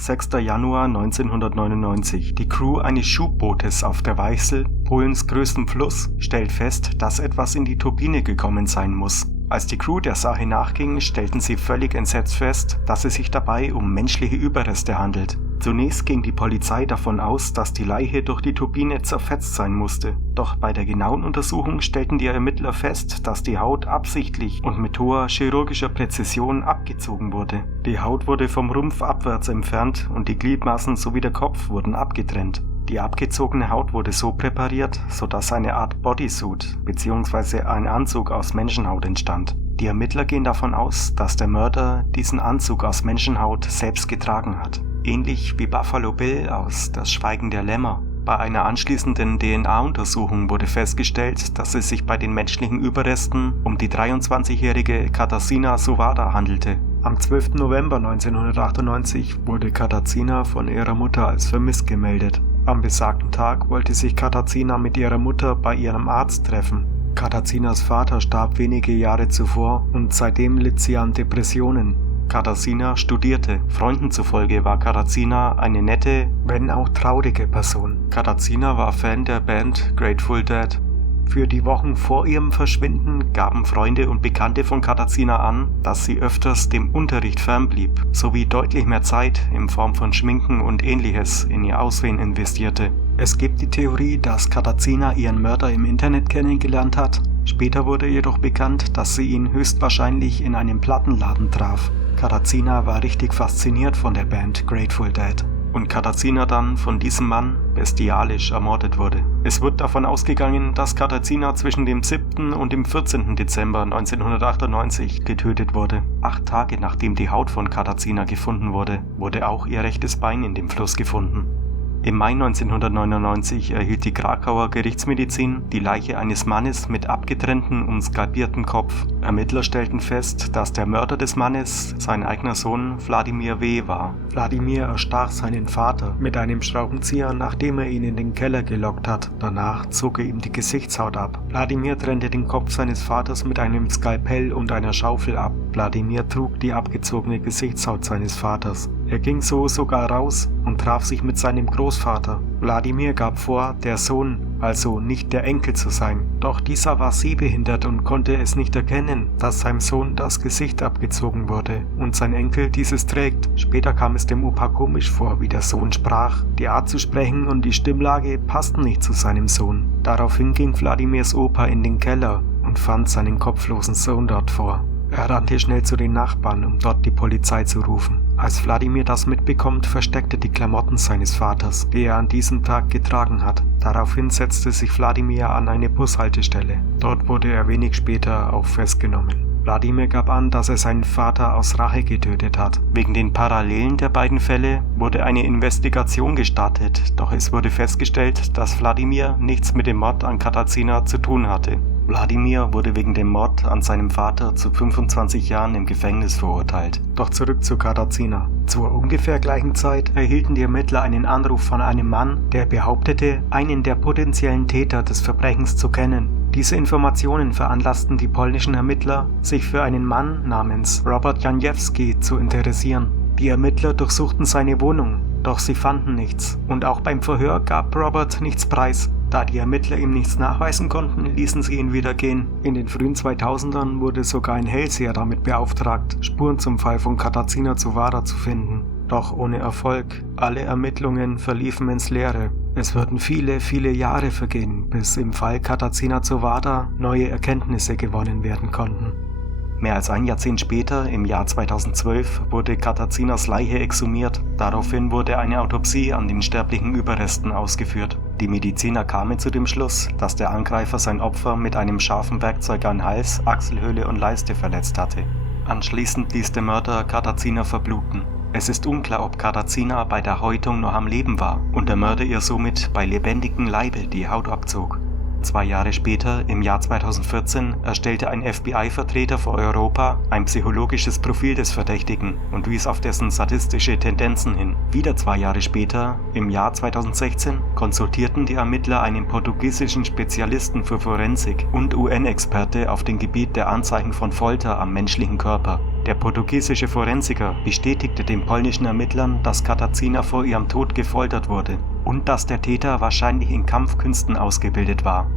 6. Januar 1999. Die Crew eines Schubbootes auf der Weichsel, Polens größtem Fluss, stellt fest, dass etwas in die Turbine gekommen sein muss. Als die Crew der Sache nachging, stellten sie völlig entsetzt fest, dass es sich dabei um menschliche Überreste handelt. Zunächst ging die Polizei davon aus, dass die Leiche durch die Turbine zerfetzt sein musste. Doch bei der genauen Untersuchung stellten die Ermittler fest, dass die Haut absichtlich und mit hoher chirurgischer Präzision abgezogen wurde. Die Haut wurde vom Rumpf abwärts entfernt und die Gliedmaßen sowie der Kopf wurden abgetrennt. Die abgezogene Haut wurde so präpariert, sodass eine Art Bodysuit bzw. ein Anzug aus Menschenhaut entstand. Die Ermittler gehen davon aus, dass der Mörder diesen Anzug aus Menschenhaut selbst getragen hat. Ähnlich wie Buffalo Bill aus Das Schweigen der Lämmer. Bei einer anschließenden DNA-Untersuchung wurde festgestellt, dass es sich bei den menschlichen Überresten um die 23-jährige Katarzyna Sowada handelte. Am 12. November 1998 wurde Katarzyna von ihrer Mutter als vermisst gemeldet. Am besagten Tag wollte sich Katarzyna mit ihrer Mutter bei ihrem Arzt treffen. Katarzynas Vater starb wenige Jahre zuvor und seitdem litt sie an Depressionen. Katarzyna studierte. Freunden zufolge war Katarzyna eine nette, wenn auch traurige Person. Katarzyna war Fan der Band Grateful Dead. Für die Wochen vor ihrem Verschwinden gaben Freunde und Bekannte von Katarzyna an, dass sie öfters dem Unterricht fernblieb, sowie deutlich mehr Zeit in Form von Schminken und Ähnliches in ihr Aussehen investierte. Es gibt die Theorie, dass Katarzyna ihren Mörder im Internet kennengelernt hat. Später wurde jedoch bekannt, dass sie ihn höchstwahrscheinlich in einem Plattenladen traf. Katarzyna war richtig fasziniert von der Band Grateful Dead. Und Katarzyna dann von diesem Mann bestialisch ermordet wurde. Es wird davon ausgegangen, dass Katarzyna zwischen dem 7. und dem 14. Dezember 1998 getötet wurde. 8 Tage nachdem die Haut von Katarzyna gefunden wurde, wurde auch ihr rechtes Bein in dem Fluss gefunden. Im Mai 1999 erhielt die Krakauer Gerichtsmedizin die Leiche eines Mannes mit abgetrennten und skalpiertem Kopf. Ermittler stellten fest, dass der Mörder des Mannes sein eigener Sohn Wladimir W. war. Wladimir erstach seinen Vater mit einem Schraubenzieher, nachdem er ihn in den Keller gelockt hat. Danach zog er ihm die Gesichtshaut ab. Wladimir trennte den Kopf seines Vaters mit einem Skalpell und einer Schaufel ab. Wladimir trug die abgezogene Gesichtshaut seines Vaters. Er ging so sogar raus und traf sich mit seinem Großvater. Wladimir gab vor, der Sohn, also nicht der Enkel zu sein. Doch dieser war sehbehindert und konnte es nicht erkennen, dass seinem Sohn das Gesicht abgezogen wurde und sein Enkel dieses trägt. Später kam es dem Opa komisch vor, wie der Sohn sprach. Die Art zu sprechen und die Stimmlage passten nicht zu seinem Sohn. Daraufhin ging Wladimirs Opa in den Keller und fand seinen kopflosen Sohn dort vor. Er rannte schnell zu den Nachbarn, um dort die Polizei zu rufen. Als Wladimir das mitbekommt, versteckt er die Klamotten seines Vaters, die er an diesem Tag getragen hat. Daraufhin setzte sich Wladimir an eine Bushaltestelle. Dort wurde er wenig später auch festgenommen. Wladimir gab an, dass er seinen Vater aus Rache getötet hat. Wegen den Parallelen der beiden Fälle wurde eine Investigation gestartet, doch es wurde festgestellt, dass Wladimir nichts mit dem Mord an Katarzyna zu tun hatte. Wladimir wurde wegen dem Mord an seinem Vater zu 25 Jahren im Gefängnis verurteilt. Doch zurück zu Katarzyna. Zur ungefähr gleichen Zeit erhielten die Ermittler einen Anruf von einem Mann, der behauptete, einen der potenziellen Täter des Verbrechens zu kennen. Diese Informationen veranlassten die polnischen Ermittler, sich für einen Mann namens Robert Janiewski zu interessieren. Die Ermittler durchsuchten seine Wohnung, doch sie fanden nichts. Und auch beim Verhör gab Robert nichts preis. Da die Ermittler ihm nichts nachweisen konnten, ließen sie ihn wieder gehen. In den frühen 2000ern wurde sogar ein Hellseher damit beauftragt, Spuren zum Fall von Katarzyna Sowada zu finden. Doch ohne Erfolg. Alle Ermittlungen verliefen ins Leere. Es würden viele, viele Jahre vergehen, bis im Fall Katarzyna Sowada neue Erkenntnisse gewonnen werden konnten. Mehr als ein Jahrzehnt später, im Jahr 2012, wurde Katarzynas Leiche exhumiert. Daraufhin wurde eine Autopsie an den sterblichen Überresten ausgeführt. Die Mediziner kamen zu dem Schluss, dass der Angreifer sein Opfer mit einem scharfen Werkzeug an Hals, Achselhöhle und Leiste verletzt hatte. Anschließend ließ der Mörder Katarzyna verbluten. Es ist unklar, ob Katarzyna bei der Häutung noch am Leben war und der Mörder ihr somit bei lebendigem Leibe die Haut abzog. 2 Jahre später, im Jahr 2014, erstellte ein FBI-Vertreter für Europa ein psychologisches Profil des Verdächtigen und wies auf dessen sadistische Tendenzen hin. Wieder 2 Jahre später, im Jahr 2016, konsultierten die Ermittler einen portugiesischen Spezialisten für Forensik und UN-Experte auf dem Gebiet der Anzeichen von Folter am menschlichen Körper. Der portugiesische Forensiker bestätigte den polnischen Ermittlern, dass Katarzyna vor ihrem Tod gefoltert wurde und dass der Täter wahrscheinlich in Kampfkünsten ausgebildet war.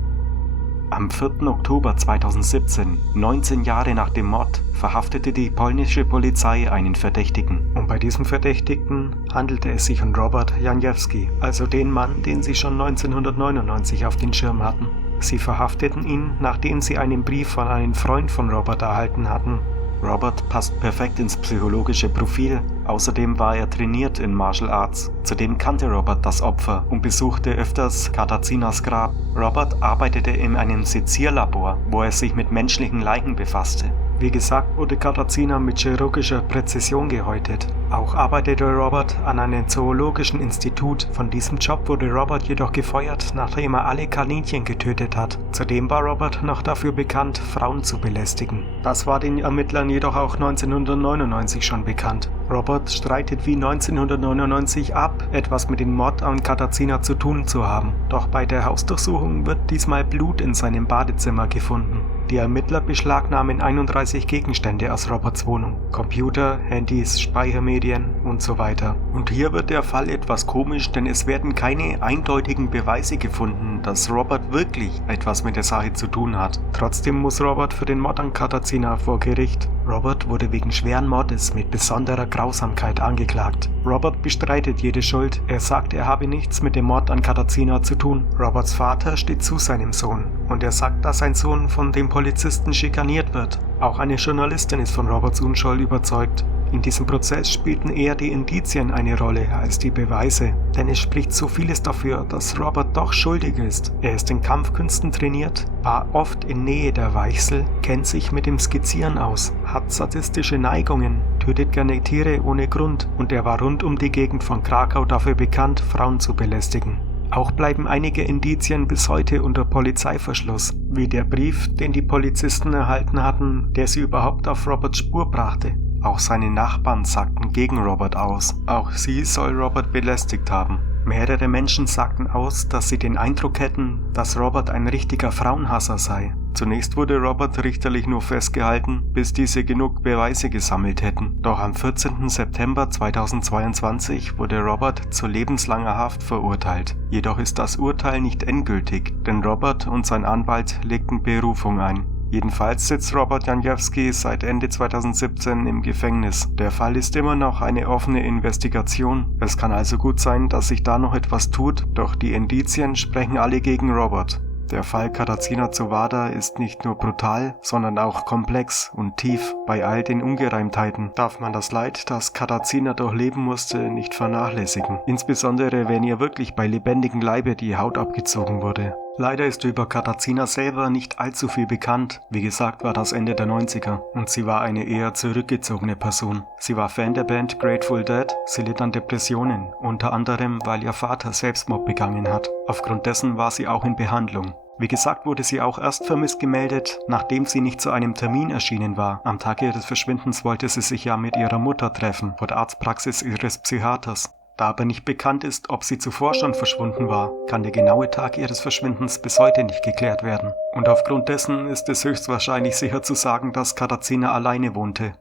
Am 4. Oktober 2017, 19 Jahre nach dem Mord, verhaftete die polnische Polizei einen Verdächtigen. Und bei diesem Verdächtigten handelte es sich um Robert Janiewski, also den Mann, den sie schon 1999 auf den Schirm hatten. Sie verhafteten ihn, nachdem sie einen Brief von einem Freund von Robert erhalten hatten. Robert passt perfekt ins psychologische Profil, außerdem war er trainiert in Martial Arts. Zudem kannte Robert das Opfer und besuchte öfters Katarzynas Grab. Robert arbeitete in einem Sezierlabor, wo er sich mit menschlichen Leichen befasste. Wie gesagt, wurde Katarzyna mit chirurgischer Präzision gehäutet. Auch arbeitete Robert an einem zoologischen Institut. Von diesem Job wurde Robert jedoch gefeuert, nachdem er alle Kaninchen getötet hat. Zudem war Robert noch dafür bekannt, Frauen zu belästigen. Das war den Ermittlern jedoch auch 1999 schon bekannt. Robert streitet wie 1999 ab, etwas mit dem Mord an Katarzyna zu tun zu haben. Doch bei der Hausdurchsuchung wird diesmal Blut in seinem Badezimmer gefunden. Die Ermittler beschlagnahmen 31 Gegenstände aus Roberts Wohnung. Computer, Handys, Speichermedien und so weiter. Und hier wird der Fall etwas komisch, denn es werden keine eindeutigen Beweise gefunden, dass Robert wirklich etwas mit der Sache zu tun hat. Trotzdem muss Robert für den Mord an Katarzyna vor Gericht. Robert wurde wegen schweren Mordes mit besonderer Grausamkeit angeklagt. Robert bestreitet jede Schuld. Er sagt, er habe nichts mit dem Mord an Katarzyna zu tun. Roberts Vater steht zu seinem Sohn und er sagt, dass sein Sohn von dem Polizisten schikaniert wird. Auch eine Journalistin ist von Roberts Unschuld überzeugt. In diesem Prozess spielten eher die Indizien eine Rolle als die Beweise, denn es spricht so vieles dafür, dass Robert doch schuldig ist. Er ist in Kampfkünsten trainiert, war oft in Nähe der Weichsel, kennt sich mit dem Skizzieren aus, hat sadistische Neigungen, tötet gerne Tiere ohne Grund und er war rund um die Gegend von Krakau dafür bekannt, Frauen zu belästigen. Auch bleiben einige Indizien bis heute unter Polizeiverschluss, wie der Brief, den die Polizisten erhalten hatten, der sie überhaupt auf Roberts Spur brachte. Auch seine Nachbarn sagten gegen Robert aus. Auch sie soll Robert belästigt haben. Mehrere Menschen sagten aus, dass sie den Eindruck hätten, dass Robert ein richtiger Frauenhasser sei. Zunächst wurde Robert richterlich nur festgehalten, bis diese genug Beweise gesammelt hätten. Doch am 14. September 2022 wurde Robert zu lebenslanger Haft verurteilt. Jedoch ist das Urteil nicht endgültig, denn Robert und sein Anwalt legten Berufung ein. Jedenfalls sitzt Robert Janiewski seit Ende 2017 im Gefängnis. Der Fall ist immer noch eine offene Investigation. Es kann also gut sein, dass sich da noch etwas tut, doch die Indizien sprechen alle gegen Robert. Der Fall Katarzyna Zawada ist nicht nur brutal, sondern auch komplex und tief. Bei all den Ungereimtheiten darf man das Leid, das Katarzyna durchleben musste, nicht vernachlässigen. Insbesondere wenn ihr wirklich bei lebendigem Leibe die Haut abgezogen wurde. Leider ist über Katarzyna selber nicht allzu viel bekannt. Wie gesagt, war das Ende der 90er und sie war eine eher zurückgezogene Person. Sie war Fan der Band Grateful Dead, sie litt an Depressionen, unter anderem, weil ihr Vater Selbstmord begangen hat. Aufgrund dessen war sie auch in Behandlung. Wie gesagt, wurde sie auch erst vermisst gemeldet, nachdem sie nicht zu einem Termin erschienen war. Am Tag ihres Verschwindens wollte sie sich ja mit ihrer Mutter treffen, vor der Arztpraxis ihres Psychiaters. Da aber nicht bekannt ist, ob sie zuvor schon verschwunden war, kann der genaue Tag ihres Verschwindens bis heute nicht geklärt werden. Und aufgrund dessen ist es höchstwahrscheinlich sicher zu sagen, dass Katarzyna alleine wohnte.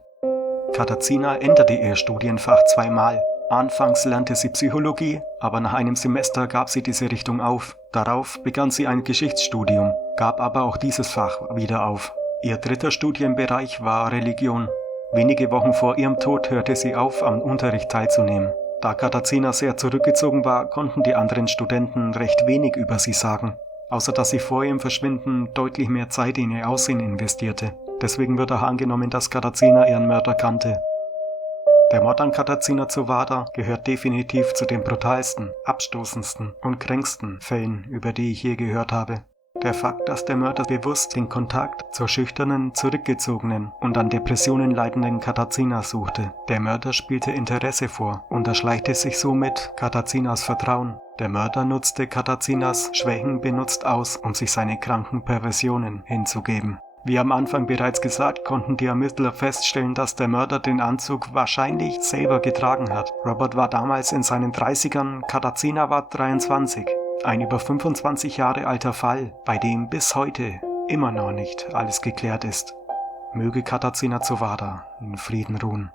Katarzyna änderte ihr Studienfach zweimal. Anfangs lernte sie Psychologie, aber nach einem Semester gab sie diese Richtung auf. Darauf begann sie ein Geschichtsstudium, gab aber auch dieses Fach wieder auf. Ihr dritter Studienbereich war Religion. Wenige Wochen vor ihrem Tod hörte sie auf, am Unterricht teilzunehmen. Da Katarzyna sehr zurückgezogen war, konnten die anderen Studenten recht wenig über sie sagen, außer dass sie vor ihrem Verschwinden deutlich mehr Zeit in ihr Aussehen investierte. Deswegen wird auch angenommen, dass Katarzyna ihren Mörder kannte. Der Mord an Katarzyna Zawada gehört definitiv zu den brutalsten, abstoßendsten und kränksten Fällen, über die ich je gehört habe. Der Fakt, dass der Mörder bewusst den Kontakt zur schüchternen, zurückgezogenen und an Depressionen leidenden Katarzyna suchte. Der Mörder spielte Interesse vor und erschleichte sich somit Katarzynas Vertrauen. Der Mörder nutzte Katarzynas Schwächen benutzt aus, um sich seine kranken Perversionen hinzugeben. Wie am Anfang bereits gesagt, konnten die Ermittler feststellen, dass der Mörder den Anzug wahrscheinlich selber getragen hat. Robert war damals in seinen 30ern, Katarzyna war 23. Ein über 25 Jahre alter Fall, bei dem bis heute immer noch nicht alles geklärt ist. Möge Katarzyna Zowada in Frieden ruhen.